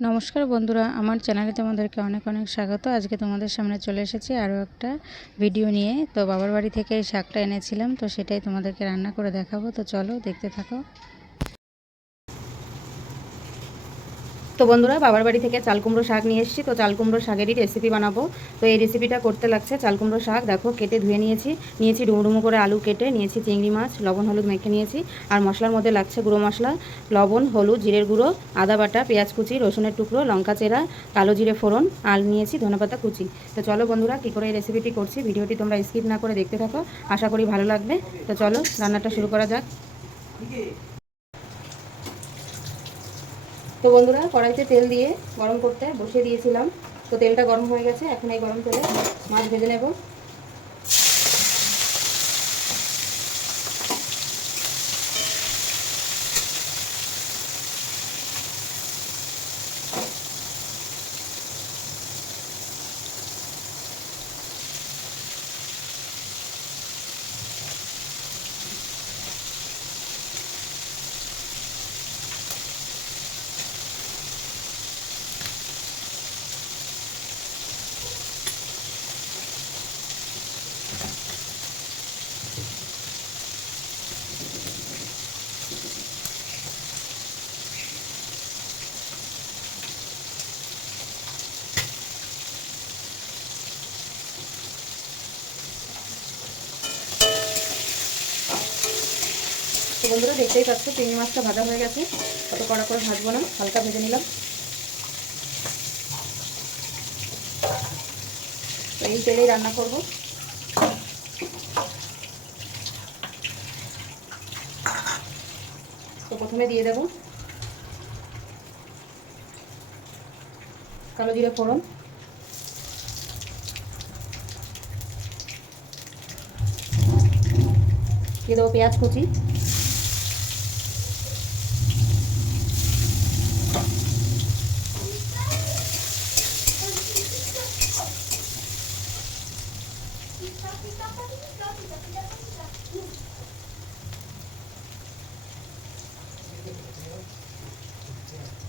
নমস্কার বন্ধুরা, আমার চ্যানেলে তোমাদেরকে অনেক অনেক স্বাগত। আজকে তোমাদের সামনে চলে এসেছি আরও একটা ভিডিও নিয়ে। তো বাবার বাড়ি থেকে এই শাকটা এনেছিলাম, তো সেটাই তোমাদেরকে রান্না করে দেখাবো। তো চলো দেখতে থাকো। তো বন্ধুরা, বাবার বাড়ি থেকে চাল কুমড়ো শাক নিয়ে এসেছি। তো চাল কুমড়ো শাকেরই রেসিপি বানাবো। তো এই রেসিপিটা করতে লাগছে চাল কুমড়ো শাক। দেখো, কেটে ধুয়ে নিয়েছি। নিয়েছি ডুমডুমো করে আলু কেটে, নিয়েছি চিংড়ি মাছ, লবণ, হলুদ মেখে নিয়েছি। আর মশলার মধ্যে লাগছে গুঁড়ো মশলা, লবণ, হলুদ, জিরের গুঁড়ো, আদা বাটা, পেঁয়াজ কুচি, রসুনের টুকরো, লঙ্কা চেরা, কালো জিরে ফোড়ন, আর নিয়েছি ধনেপাতা কুচি। তো চলো বন্ধুরা, কী করে এই রেসিপিটি করছি ভিডিওটি তোমরা স্কিপ না করে দেখতে থাকো। আশা করি ভালো লাগবে। তো চলো, রান্নাটা শুরু করা যাক। তো বন্ধুরা, কড়াইতে তেল দিয়ে গরম করতে বসিয়ে দিয়েছিলাম। তো তেলটা গরম হয়ে গেছে, এখন এই গরম তেলে মাছ ভেজে নেব। তো বন্ধুরা দেখতেই পাচ্ছ, চিংড়ি মাছটা ভাজা হয়ে গেছে। অত কড়া করে ভাজবো না, হালকা ভেজে নিলাম। তো এই তেলেই রান্না করব। তো প্রথমে দিয়ে দেব কালো জিরে ফোড়ন। দিয়ে দেবো পেঁয়াজ কুচি।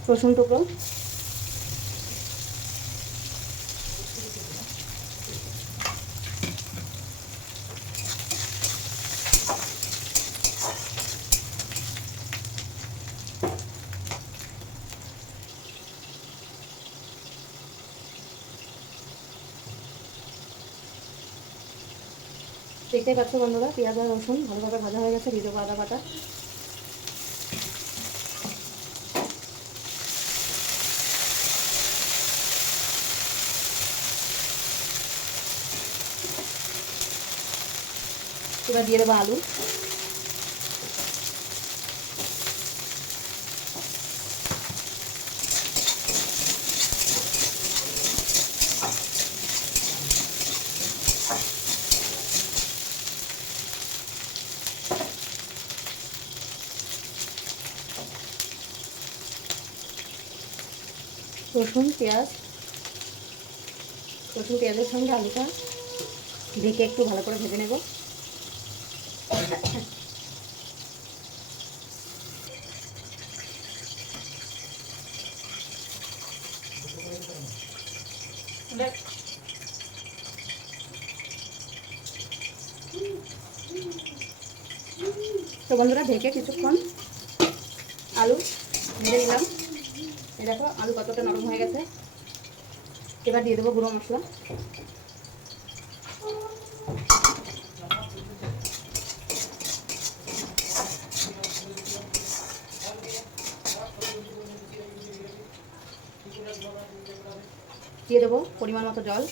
রসুন টুকরো। দেখতেই পাচ্ছ বন্ধুরা, পেঁয়াজ আর রসুন ভালোভাবে ভাজা হয়ে গেছে দিয়ে দেবো আদা বাটা এবার দিয়ে দেবো আলু। রসুন, পেঁয়াজ। রসুন, পেঁয়াজের সঙ্গে আলুটা। ঢেকে একটু ভালো করে ভেজে নেব। তো বন্ধুরা, ঢেকে কিছুক্ষণ আলু ভেজে নিলাম। এই দেখো, আলু কতটা নরম হয়ে গেছে। এবার দিয়ে দেবো গুঁড়ো মশলা। দিয়ে দেবো পরিমাণ মতো জল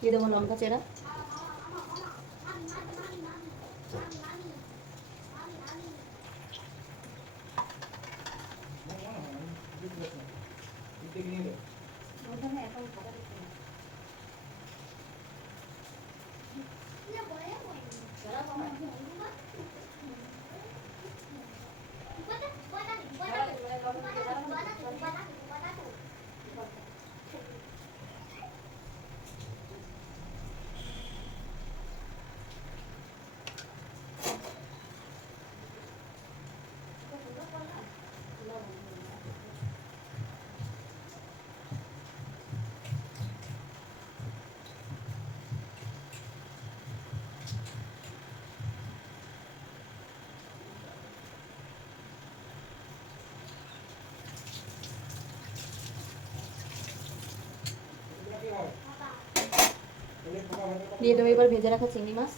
দিয়ে দেবো লঙ্কা চেরা দিয়ে দেবো এবার ভেজে রাখা চিংড়ি মাছ।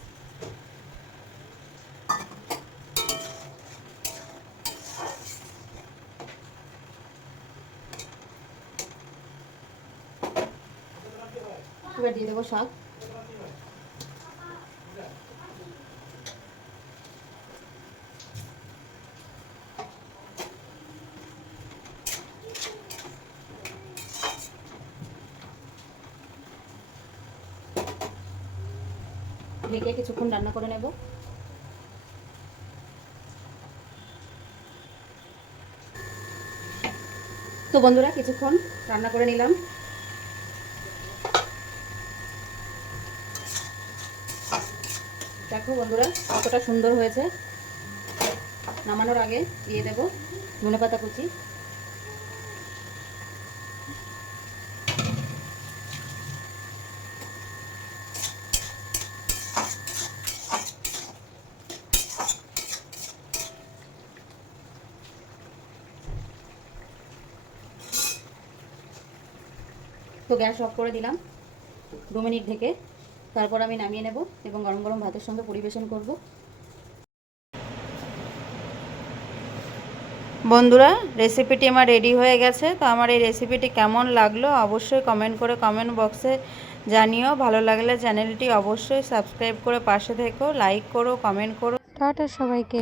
এবার দিয়ে দেবো শাক। ঢেকে কিছুক্ষণ রান্না করে নেব। তো বন্ধুরা, কিছুক্ষণ রান্না করে নিলাম। দেখো বন্ধুরা, কতটা সুন্দর হয়েছে। নামানোর আগে দিয়ে দেবো ধনে পাতা কুচি। তো গ্যাস অফ করে দিলাম দু মিনিট ঢেকে। তারপর আমি নামিয়ে নেব এবং গরম গরম ভাতের সঙ্গে পরিবেশন করব। বন্ধুরা রেসিপিটি আমার রেডি হয়ে গেছে। তো আমার এই রেসিপিটি কেমন লাগল অবশ্যই কমেন্ট করে কমেন্ট বক্সে জানিও। ভালো লাগলে চ্যানেলটি অবশ্যই সাবস্ক্রাইব করে পাশে থেকো লাইক করো কমেন্ট করো। টাটা সবাইকে।